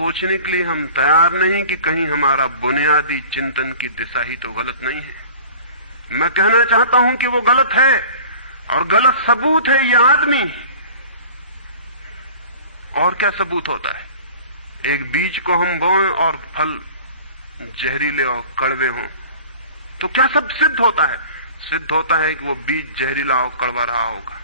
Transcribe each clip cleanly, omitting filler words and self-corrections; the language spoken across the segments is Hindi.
सोचने के लिए हम तैयार नहीं कि कहीं हमारा बुनियादी चिंतन की दिशा ही तो गलत नहीं है। मैं कहना चाहता हूं कि वो गलत है, और गलत सबूत है ये आदमी। और क्या सबूत होता है? एक बीज को हम बोएं और फल जहरीले और कड़वे हों, तो क्या सब सिद्ध होता है? सिद्ध होता है कि वो बीज जहरीला और कड़वा रहा होगा।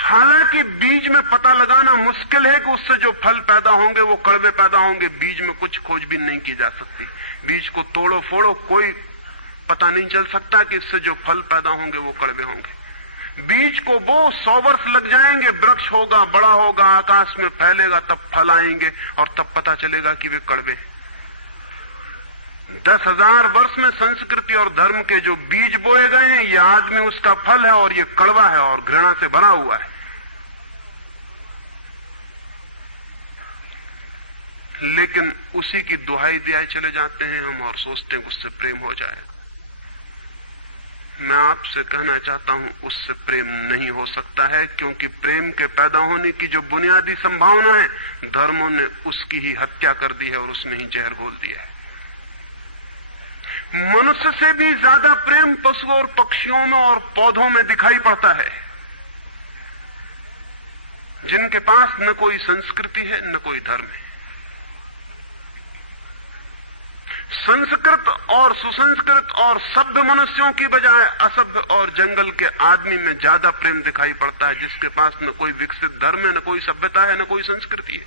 हालांकि बीज में पता लगाना मुश्किल है कि उससे जो फल पैदा होंगे वो कड़वे पैदा होंगे। बीज में कुछ खोजबीन नहीं की जा सकती। बीज को तोड़ो फोड़ो, कोई पता नहीं चल सकता कि इससे जो फल पैदा होंगे वो कड़वे होंगे। बीज को वो 100 वर्ष लग जाएंगे, वृक्ष होगा, बड़ा होगा, आकाश में फैलेगा, तब फल आएंगे और तब पता चलेगा कि वे कड़वे। 10,000 वर्ष में संस्कृति और धर्म के जो बीज बोए गए हैं, ये आदमी उसका फल है और ये कड़वा है और घृणा से भरा हुआ है। लेकिन उसी की दुहाई दिए चले जाते हैं हम और सोचते हैं उससे प्रेम हो जाएगा। मैं आपसे कहना चाहता हूं उससे प्रेम नहीं हो सकता है, क्योंकि प्रेम के पैदा होने की जो बुनियादी संभावना है, धर्मों ने उसकी ही हत्या कर दी है और उसमें ही जहर घोल दिया है। मनुष्य से भी ज्यादा प्रेम पशुओं और पक्षियों में और पौधों में दिखाई पड़ता है, जिनके पास न कोई संस्कृति है न कोई धर्म है। संस्कृत और सुसंस्कृत और सभ्य मनुष्यों की बजाय असभ्य और जंगल के आदमी में ज्यादा प्रेम दिखाई पड़ता है, जिसके पास न कोई विकसित धर्म है, न कोई सभ्यता है, न कोई संस्कृति है।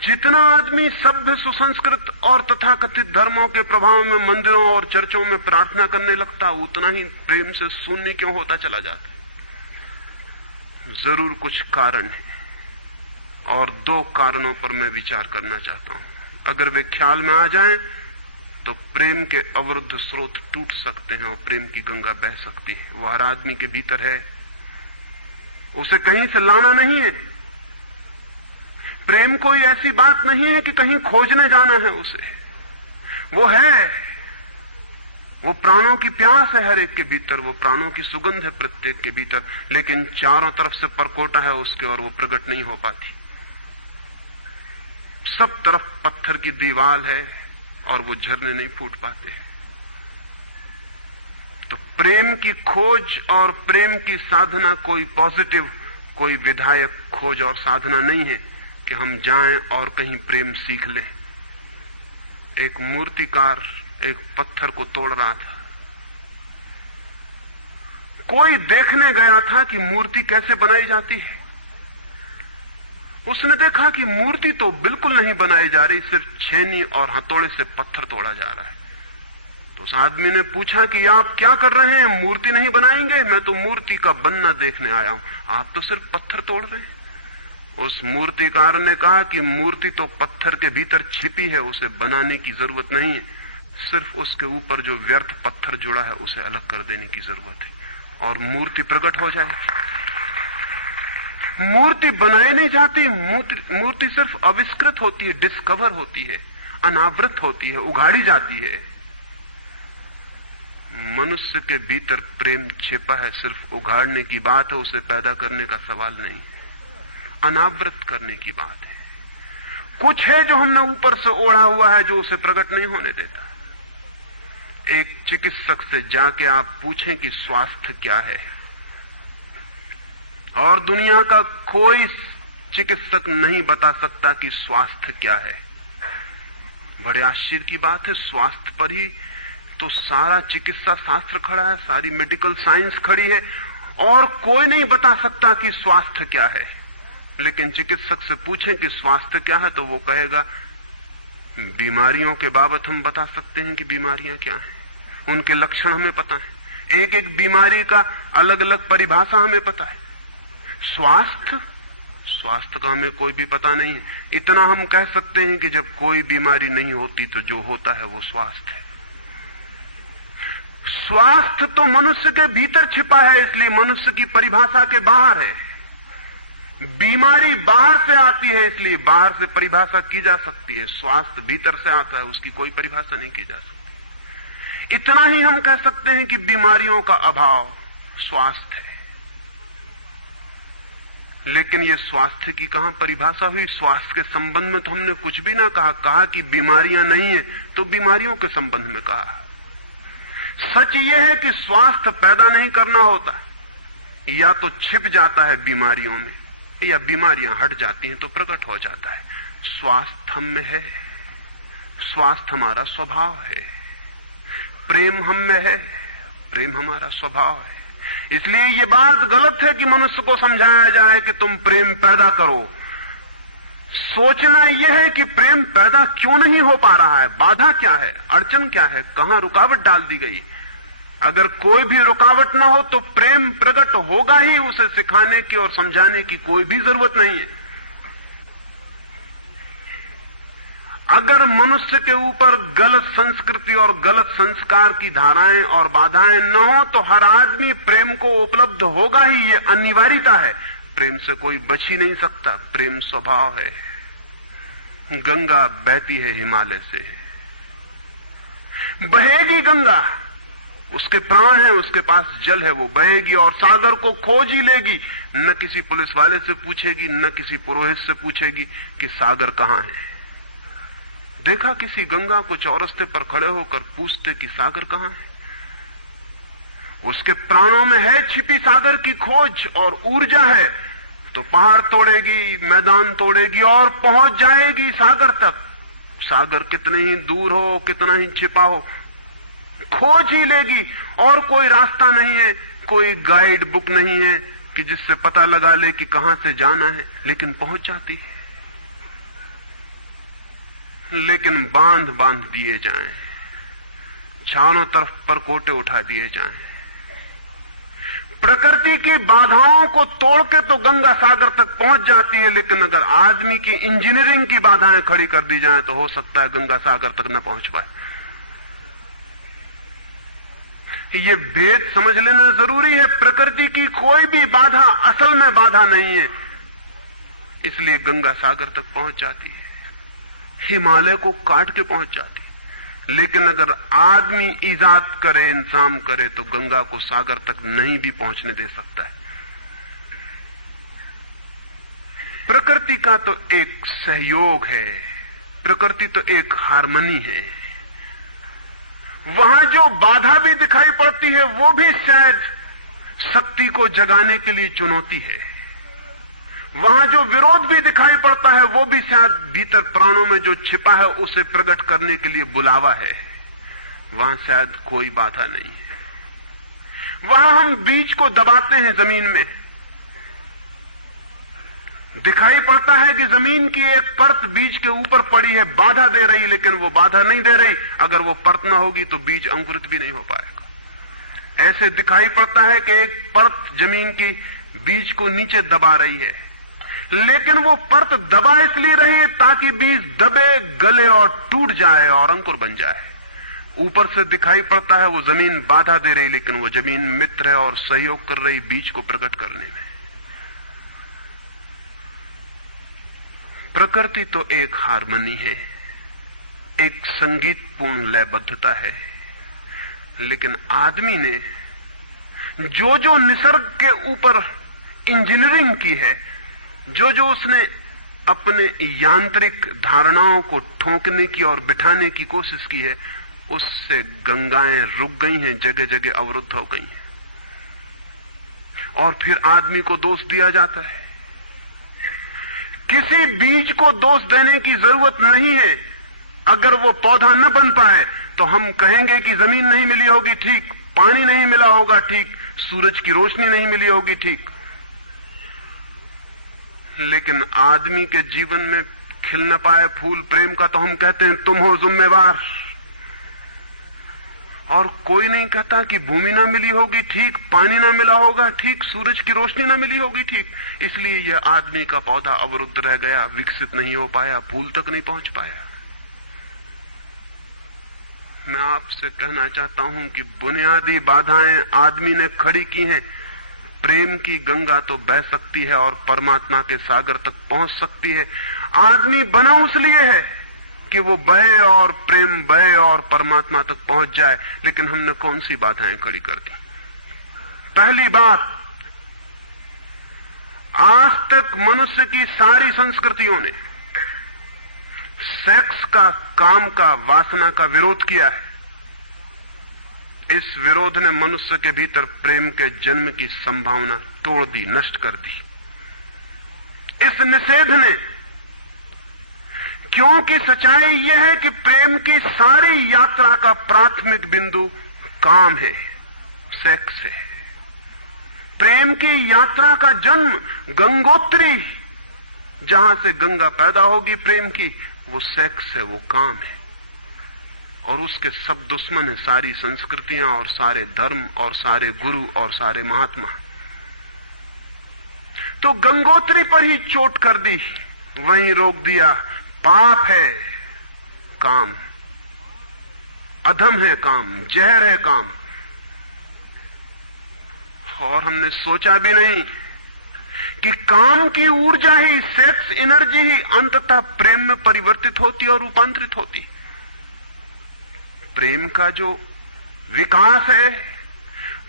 जितना आदमी सभ्य, सुसंस्कृत और तथाकथित धर्मों के प्रभाव में मंदिरों और चर्चों में प्रार्थना करने लगता, उतना ही प्रेम से शून्य क्यों होता चला जाता? जरूर कुछ कारण है, और 2 कारणों पर मैं विचार करना चाहता हूं। अगर वे ख्याल में आ जाएं तो प्रेम के अवरुद्ध स्रोत टूट सकते हैं और प्रेम की गंगा बह सकती है। वो हर आदमी के भीतर है, उसे कहीं से लाना नहीं है। प्रेम कोई ऐसी बात नहीं है कि कहीं खोजने जाना है उसे, वो है। वो प्राणों की प्यास है हर एक के भीतर, वो प्राणों की सुगंध है प्रत्येक के भीतर, लेकिन चारों तरफ से परकोटा है उसके और वो प्रकट नहीं हो पाती। सब तरफ पत्थर की दीवार है और वो झरने नहीं फूट पाते। तो प्रेम की खोज और प्रेम की साधना कोई पॉजिटिव, कोई विधायक खोज और साधना नहीं है कि हम जाएं और कहीं प्रेम सीख लें। एक मूर्तिकार एक पत्थर को तोड़ रहा था, कोई देखने गया था कि मूर्ति कैसे बनाई जाती है। उसने देखा कि मूर्ति तो बिल्कुल नहीं बनाई जा रही, सिर्फ छेनी और हथौड़े से पत्थर तोड़ा जा रहा है। तो उस आदमी ने पूछा कि आप क्या कर रहे हैं, मूर्ति नहीं बनाएंगे? मैं तो मूर्ति का बनना देखने आया हूं, आप तो सिर्फ पत्थर तोड़ रहे हैं। उस मूर्तिकार ने कहा कि मूर्ति तो पत्थर के भीतर छिपी है, उसे बनाने की जरूरत नहीं है, सिर्फ उसके ऊपर जो व्यर्थ पत्थर जुड़ा है उसे अलग कर देने की जरूरत है और मूर्ति प्रकट हो जाएगी। मूर्ति बनाई नहीं जाती, मूर्ति सिर्फ आविष्कृत होती है, डिस्कवर होती है, अनावृत होती है, उगाड़ी जाती है। मनुष्य के भीतर प्रेम छिपा है, सिर्फ उगाड़ने की बात है, उसे पैदा करने का सवाल नहीं है, अनावृत करने की बात है। कुछ है जो हमने ऊपर से ओढ़ा हुआ है, जो उसे प्रकट नहीं होने देता। एक चिकित्सक से जाके आप पूछें कि स्वास्थ्य क्या है, और दुनिया का कोई चिकित्सक नहीं बता सकता कि स्वास्थ्य क्या है। बड़े आश्चर्य की बात है, स्वास्थ्य पर ही तो सारा चिकित्सा शास्त्र खड़ा है, सारी मेडिकल साइंस खड़ी है, और कोई नहीं बता सकता कि स्वास्थ्य क्या है। लेकिन चिकित्सक से पूछें कि स्वास्थ्य क्या है, तो वो कहेगा बीमारियों के बाबत हम बता सकते हैं कि बीमारियां क्या हैं, उनके लक्षण हमें पता है, एक एक बीमारी का अलग अलग परिभाषा हमें पता है। स्वास्थ्य का हमें कोई भी पता नहीं है। इतना हम कह सकते हैं कि जब कोई बीमारी नहीं होती तो जो होता है वो स्वास्थ्य है। स्वास्थ्य तो मनुष्य के भीतर छिपा है, इसलिए मनुष्य की परिभाषा के बाहर है। बीमारी बाहर से आती है, इसलिए बाहर से परिभाषा की जा सकती है। स्वास्थ्य भीतर से आता है, उसकी कोई परिभाषा नहीं की जा सकती। इतना ही हम कह सकते हैं कि बीमारियों का अभाव स्वास्थ्य है। लेकिन ये स्वास्थ्य की कहां परिभाषा हुई? स्वास्थ्य के संबंध में तो हमने कुछ भी ना कहा कि बीमारियां नहीं है तो बीमारियों के संबंध में कहा। सच ये है कि स्वास्थ्य पैदा नहीं करना होता, या तो छिप जाता है बीमारियों में, या बीमारियां हट जाती हैं तो प्रकट हो जाता है। स्वास्थ्य हम में है, स्वास्थ्य हमारा स्वभाव है। प्रेम हम में है, प्रेम हमारा स्वभाव है। इसलिए ये बात गलत है कि मनुष्य को समझाया जाए कि तुम प्रेम पैदा करो। सोचना यह है कि प्रेम पैदा क्यों नहीं हो पा रहा है, बाधा क्या है, अड़चन क्या है, कहां रुकावट डाल दी गई। अगर कोई भी रुकावट ना हो तो प्रेम प्रकट होगा ही। उसे सिखाने की और समझाने की कोई भी जरूरत नहीं है। अगर मनुष्य के ऊपर गलत संस्कृति और गलत संस्कार की धाराएं और बाधाएं न हो तो हर आदमी प्रेम को उपलब्ध होगा ही, ये अनिवार्यता है। प्रेम से कोई बच ही नहीं सकता, प्रेम स्वभाव है। गंगा बहती है हिमालय से, बहेगी गंगा, उसके प्राण है, उसके पास जल है, वो बहेगी और सागर को खोज ही लेगी। न किसी पुलिस वाले से पूछेगी, न किसी पुरोहित से पूछेगी कि सागर कहां है। देखा किसी गंगा को चौरस्ते पर खड़े होकर पूछते कि सागर कहां है? उसके प्राणों में है छिपी सागर की खोज और ऊर्जा है, तो पहाड़ तोड़ेगी, मैदान तोड़ेगी और पहुंच जाएगी सागर तक। सागर कितने ही दूर हो, कितना ही छिपा हो, खोज ही लेगी। और कोई रास्ता नहीं है, कोई गाइड बुक नहीं है कि जिससे पता लगा ले कि कहां से जाना है, लेकिन पहुंच जाती है। लेकिन बांध बांध दिए जाएं, चारों तरफ परकोटे उठा दिए जाएं, प्रकृति की बाधाओं को तोड़ के तो गंगा सागर तक पहुंच जाती है। लेकिन अगर आदमी की इंजीनियरिंग की बाधाएं खड़ी कर दी जाएं तो हो सकता है गंगा सागर तक न पहुंच पाए। ये भेद समझ लेना जरूरी है। प्रकृति की कोई भी बाधा असल में बाधा नहीं है, इसलिए गंगा सागर तक पहुंच जाती है, हिमालय को काट के पहुंच जाती है। लेकिन अगर आदमी इजाद करे, इंतजाम करे, तो गंगा को सागर तक नहीं भी पहुंचने दे सकता है। प्रकृति का तो एक सहयोग है, प्रकृति तो एक हार्मनी है। वहां जो बाधा भी दिखाई पड़ती है वो भी शायद शक्ति को जगाने के लिए चुनौती है। वहां जो विरोध भी दिखाई पड़ता है वो भी शायद भीतर प्राणों में जो छिपा है उसे प्रकट करने के लिए बुलावा है। वहां शायद कोई बाधा नहीं है। वहां हम बीज को दबाते हैं जमीन में, दिखाई पड़ता है कि जमीन की एक परत बीज के ऊपर पड़ी है, बाधा दे रही, लेकिन वो बाधा नहीं दे रही। अगर वो परत ना होगी तो बीज अंकुरित भी नहीं हो पाएगा। ऐसे दिखाई पड़ता है कि एक परत जमीन की बीज को नीचे दबा रही है, लेकिन वो परत दबा इसलिए रही है ताकि बीज दबे, गले और टूट जाए और अंकुर बन जाए। ऊपर से दिखाई पड़ता है वो जमीन बाधा दे रही, लेकिन वो जमीन मित्र है और सहयोग कर रही बीज को प्रकट करने में। प्रकृति तो एक हार्मनी है, एक संगीतपूर्ण लयबद्धता है। लेकिन आदमी ने जो जो निसर्ग के ऊपर इंजीनियरिंग की है, जो जो उसने अपने यांत्रिक धारणाओं को ठोंकने की और बिठाने की कोशिश की है, उससे गंगाएं रुक गई हैं, जगह जगह अवरुद्ध हो गई हैं। और फिर आदमी को दोष दिया जाता है। किसी बीज को दोष देने की जरूरत नहीं है। अगर वो पौधा न बन पाए तो हम कहेंगे कि जमीन नहीं मिली होगी, ठीक, पानी नहीं मिला होगा, ठीक, सूरज की रोशनी नहीं मिली होगी, ठीक। लेकिन आदमी के जीवन में खिल न पाए फूल प्रेम का तो हम कहते हैं तुम हो जिम्मेवार। और कोई नहीं कहता कि भूमि ना मिली होगी, ठीक, पानी ना मिला होगा, ठीक, सूरज की रोशनी ना मिली होगी, ठीक। इसलिए यह आदमी का पौधा अवरुद्ध रह गया, विकसित नहीं हो पाया, फूल तक नहीं पहुंच पाया। मैं आपसे कहना चाहता हूं कि बुनियादी बाधाएं आदमी ने खड़ी की हैं। प्रेम की गंगा तो बह सकती है और परमात्मा के सागर तक पहुंच सकती है। आदमी बना उस लिए है कि वो बहे और प्रेम बहे और परमात्मा तक पहुंच जाए। लेकिन हमने कौन सी बाधाएं खड़ी कर दी? पहली बात, आज तक मनुष्य की सारी संस्कृतियों ने सेक्स का, काम का, वासना का विरोध किया है। इस विरोध ने मनुष्य के भीतर प्रेम के जन्म की संभावना तोड़ दी, नष्ट कर दी। इस निषेध ने, क्योंकि सच्चाई यह है कि प्रेम की सारी यात्रा का प्राथमिक बिंदु काम है, सेक्स है। प्रेम की यात्रा का जन्म गंगोत्री, जहां से गंगा पैदा होगी प्रेम की, वो सेक्स है, वो काम है। और उसके सब दुश्मन है, सारी संस्कृतियां और सारे धर्म और सारे गुरु और सारे महात्मा। तो गंगोत्री पर ही चोट कर दी, वहीं रोक दिया। पाप है काम, अधम है काम, जहर है काम। और हमने सोचा भी नहीं कि काम की ऊर्जा ही, सेक्स एनर्जी ही अंततः प्रेम में परिवर्तित होती और रूपांतरित होती। प्रेम का जो विकास है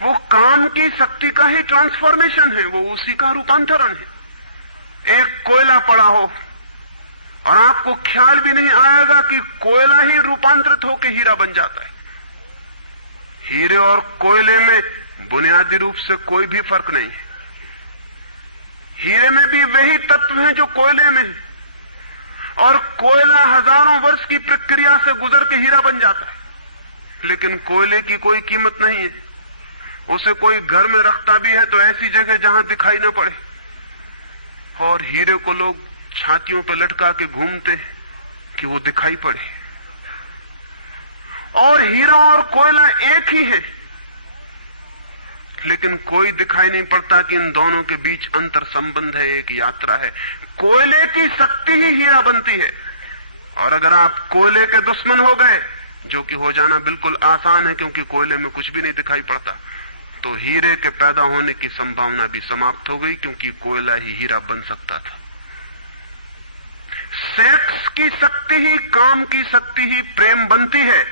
वो काम की शक्ति का ही ट्रांसफॉर्मेशन है, वो उसी का रूपांतरण है। एक कोयला पड़ा हो और आपको ख्याल भी नहीं आएगा कि कोयला ही रूपांतरित होकर हीरा बन जाता है। हीरे और कोयले में बुनियादी रूप से कोई भी फर्क नहीं है। हीरे में भी वही तत्व हैं जो कोयले में है, और कोयला हजारों वर्ष की प्रक्रिया से गुजर के हीरा बन जाता है। लेकिन कोयले की कोई कीमत नहीं है। उसे कोई घर में रखता भी है तो ऐसी जगह जहां दिखाई न पड़े, और हीरे को लोग छातियों पर लटका के घूमते कि वो दिखाई पड़े। और हीरा और कोयला एक ही है, लेकिन कोई दिखाई नहीं पड़ता कि इन दोनों के बीच अंतर संबंध है, एक यात्रा है। कोयले की शक्ति ही हीरा बनती है। और अगर आप कोयले के दुश्मन हो गए, जो कि हो जाना बिल्कुल आसान है क्योंकि कोयले में कुछ भी नहीं दिखाई पड़ता, तो हीरे के पैदा होने की संभावना भी समाप्त हो गई, क्योंकि कोयला ही हीरा बन सकता था। सेक्स की शक्ति ही, काम की शक्ति ही प्रेम बनती है,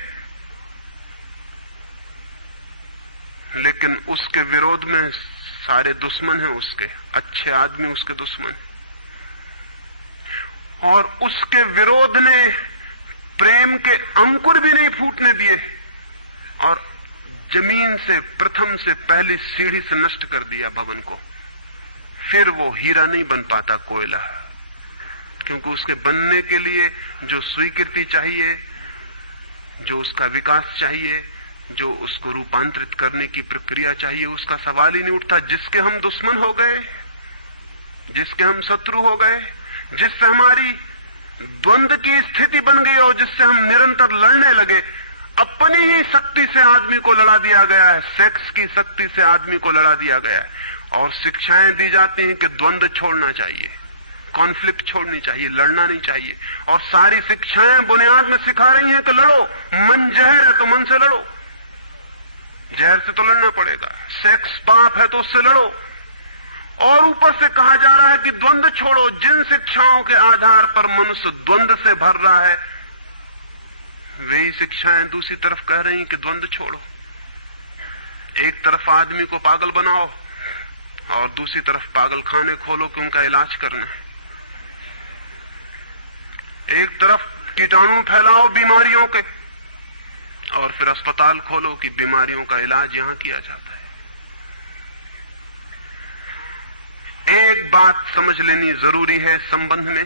लेकिन उसके विरोध में सारे दुश्मन हैं उसके। अच्छे आदमी उसके दुश्मन हैं, और उसके विरोध ने प्रेम के अंकुर भी नहीं फूटने दिए, और जमीन से, प्रथम से, पहली सीढ़ी से नष्ट कर दिया भवन को। फिर वो हीरा नहीं बन पाता कोयला, क्योंकि उसके बनने के लिए जो स्वीकृति चाहिए, जो उसका विकास चाहिए, जो उसको रूपांतरित करने की प्रक्रिया चाहिए, उसका सवाल ही नहीं उठता। जिसके हम दुश्मन हो गए, जिसके हम शत्रु हो गए, जिससे हमारी द्वंद्व की स्थिति बन गई और जिससे हम निरंतर लड़ने लगे, अपनी ही शक्ति से आदमी को लड़ा दिया गया है, सेक्स की शक्ति से आदमी को लड़ा दिया गया है। और शिक्षाएं दी जाती हैं कि द्वंद्व छोड़ना चाहिए, कॉन्फ्लिक्ट छोड़नी चाहिए, लड़ना नहीं चाहिए। और सारी शिक्षाएं बुनियाद में सिखा रही हैं कि लड़ो, मन जहर है तो मन से लड़ो, जहर से तो लड़ना पड़ेगा। सेक्स पाप है तो उससे लड़ो। और ऊपर से कहा जा रहा है कि द्वंद्व छोड़ो। जिन शिक्षाओं के आधार पर मनुष्य द्वंद्व से भर रहा है, वही शिक्षाएं दूसरी तरफ कह रही कि द्वंद्व छोड़ो। एक तरफ आदमी को पागल बनाओ और दूसरी तरफ पागल खाने खोलो कि उनका इलाज करना है। एक तरफ कीटाणु फैलाओ बीमारियों के, और फिर अस्पताल खोलो कि बीमारियों का इलाज यहां किया जाता है। एक बात समझ लेनी जरूरी है संबंध में,